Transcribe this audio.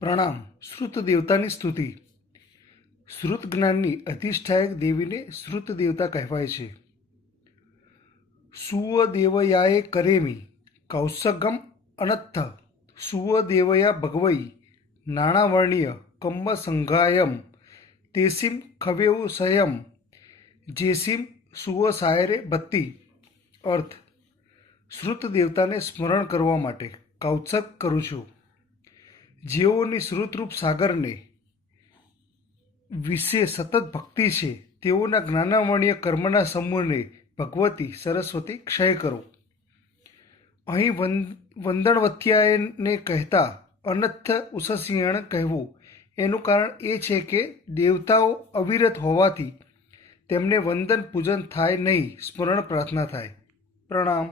પ્રણામ. શ્રુત દેવતાની સ્તુતિ. શ્રુત જ્ઞાનની અધિષ્ઠાયક દેવીને શ્રુત દેવતા કહેવાય છે. સુવ દેવયાએ કરેમી કૌશગમ અનત્થ સુવ દેવયા ભગવઈ નાણાવર્ણ્ય કંબ સંઘાયમ તેસીમ ખવેઉ સયમ જેસીમ સુવ સાયરે બત્તી. અર્થ: શ્રુત દેવતાને સ્મરણ કરવા માટે કૌત્સક કરું છું. જેઓની શ્રુતરૂપ સાગરને વિશે સતત ભક્તિ છે, તેઓના જ્ઞાનાવર્ણ્ય કર્મના સમૂહને ભગવતી સરસ્વતી ક્ષય કરો. અહીં વંદણવત્યાયને કહેતા અનર્થ ઉષસિંહણ કહેવું, એનું કારણ એ છે કે દેવતાઓ અવિરત હોવાથી તેમને વંદન પૂજન થાય નહીં, સ્મરણ પ્રાર્થના થાય. પ્રણામ.